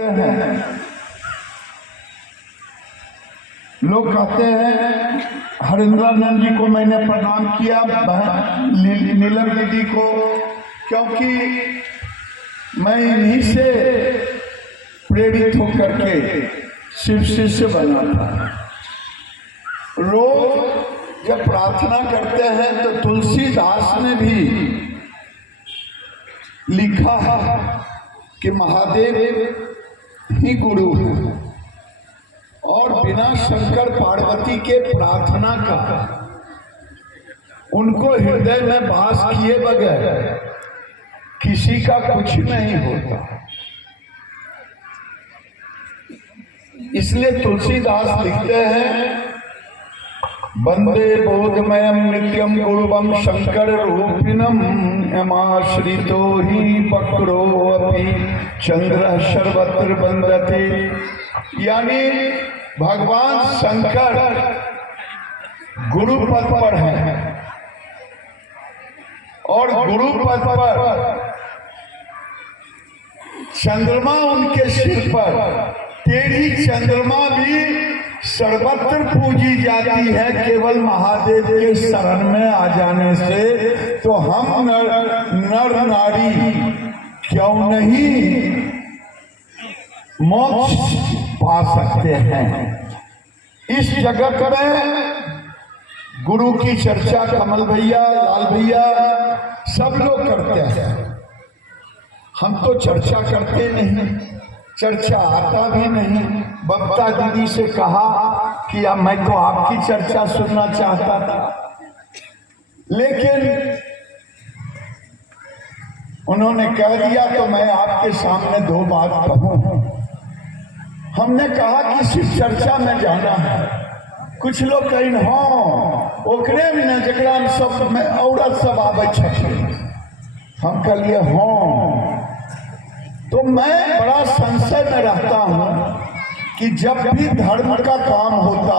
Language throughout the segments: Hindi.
हैं लोग कहते हैं हरिंद्रानंद जी को मैंने प्रणाम किया, नीलम दीदी को, क्योंकि मैं इन्हीं से प्रेरित होकर के शिव शिष्य बना था। रोज जब प्रार्थना करते हैं तो तुलसीदास ने भी लिखा है कि महादेव ही गुरु है और बिना शंकर पार्वती के प्रार्थना का उनको हृदय में वास किए बगैर किसी का कुछ नहीं होता। इसलिए तुलसीदास लिखते हैं, वंदे बोधमयम नित्यम गुरुवम शंकर रूपिणम यमाश्रितो ही वक्रो अपि चंद्र सर्वत्र वंदते। यानी भगवान शंकर गुरु पद पर हैं और गुरु पद पर चंद्रमा उनके सिर पर, तेरी चंद्रमा भी सर्वत्र पूजी जाती है केवल महादेव के शरण में आ जाने से। तो हम नर नारी क्यों नहीं मोक्ष पा सकते हैं। इस जगत में गुरु की चर्चा कमल भैया, लाल भैया सब लोग करते हैं, हम तो चर्चा करते नहीं, चर्चा आता भी नहीं। बबता दीदी से कहा कि अब मैं तो आपकी चर्चा सुनना चाहता था, लेकिन उन्होंने कह दिया तो मैं आपके सामने दो बात कहूं। हमने कहा कि सिर्फ चर्चा में जाना है। कुछ लोग कहीं ओकरे भी न जकरा में सब में औरत सब आवे छे, हम कहिए तो मैं बड़ा संशय में रहता हूं कि जब भी धर्म का काम होता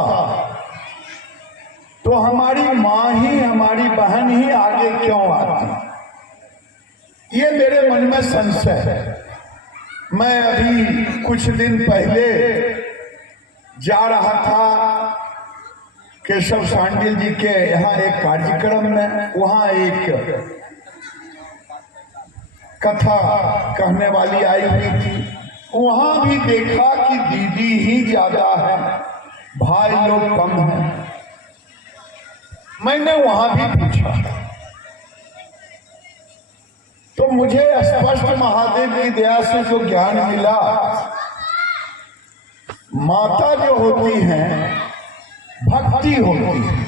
तो हमारी माँ ही, हमारी बहन ही आगे क्यों आती, ये मेरे मन में संशय है। मैं अभी कुछ दिन पहले जा रहा था केशव सांडिल जी के यहाँ एक कार्यक्रम में, वहाँ एक कथा कहने वाली आई हुई थी। वहां भी देखा कि दीदी ही ज्यादा है, भाई लोग कम हैं। मैंने वहां भी पूछा तो मुझे स्पष्ट महादेव की दया से जो ज्ञान मिला, माता जो होती हैं भक्ति होती है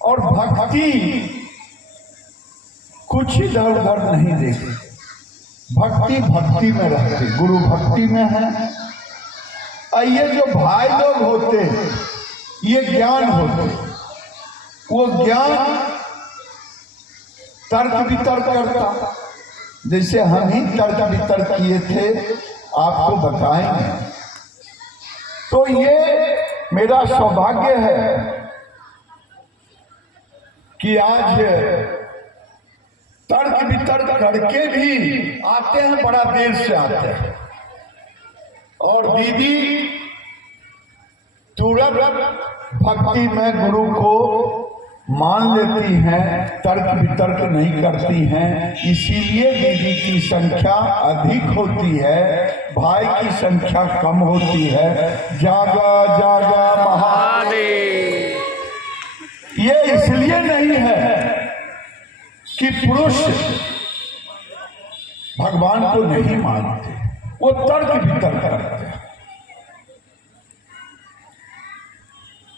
और भक्ति कुछ इधर उधर नहीं देखी, भक्ति भक्ति में रहती, गुरु भक्ति में है। ये जो भाई लोग होते ये ज्ञान होते, वो ज्ञान तर्क वितर्क करता, जैसे हम ही तर्क वितर्क किए थे, आपको बताएंगे। तो ये मेरा सौभाग्य है कि आज तर्क वितर्क करके भी आते हैं, बड़ा देर से आते हैं। और दीदी तुरंत भक्ति में गुरु को मान लेती हैं, तर्क वितर्क नहीं करती हैं। इसीलिए दीदी की संख्या अधिक होती है, भाई की संख्या कम होती है। जागा जागा महादेव। ये इसलिए नहीं है कि पुरुष भगवान को नहीं मानते, वो तर्क वितर्क करते हैं।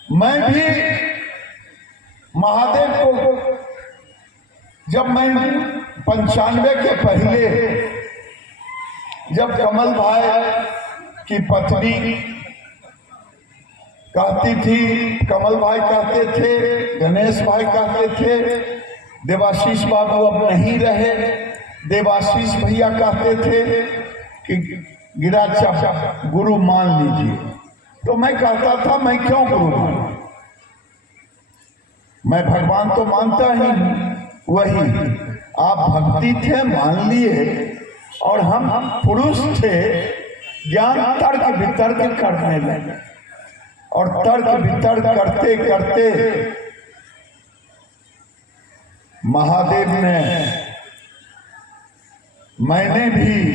मैं भी महादेव को जब मैं 95 के पहले, जब कमल भाई की पत्नी कहती थी, कमल भाई कहते थे, गणेश भाई कहते थे, देवाशीष बाबू अब नहीं रहे, देवाशीष भैया कहते थे कि गिराचा गुरु मान लीजिए। तो मैं कहता था मैं क्यों गुरु मानूं, मैं भगवान तो मानता ही वही, आप भक्ति थे मान लिए और हम पुरुष थे ज्ञान तर्क वितर्क करने लगे और तर्क वितर्क करते करते महादेव ने मैंने भी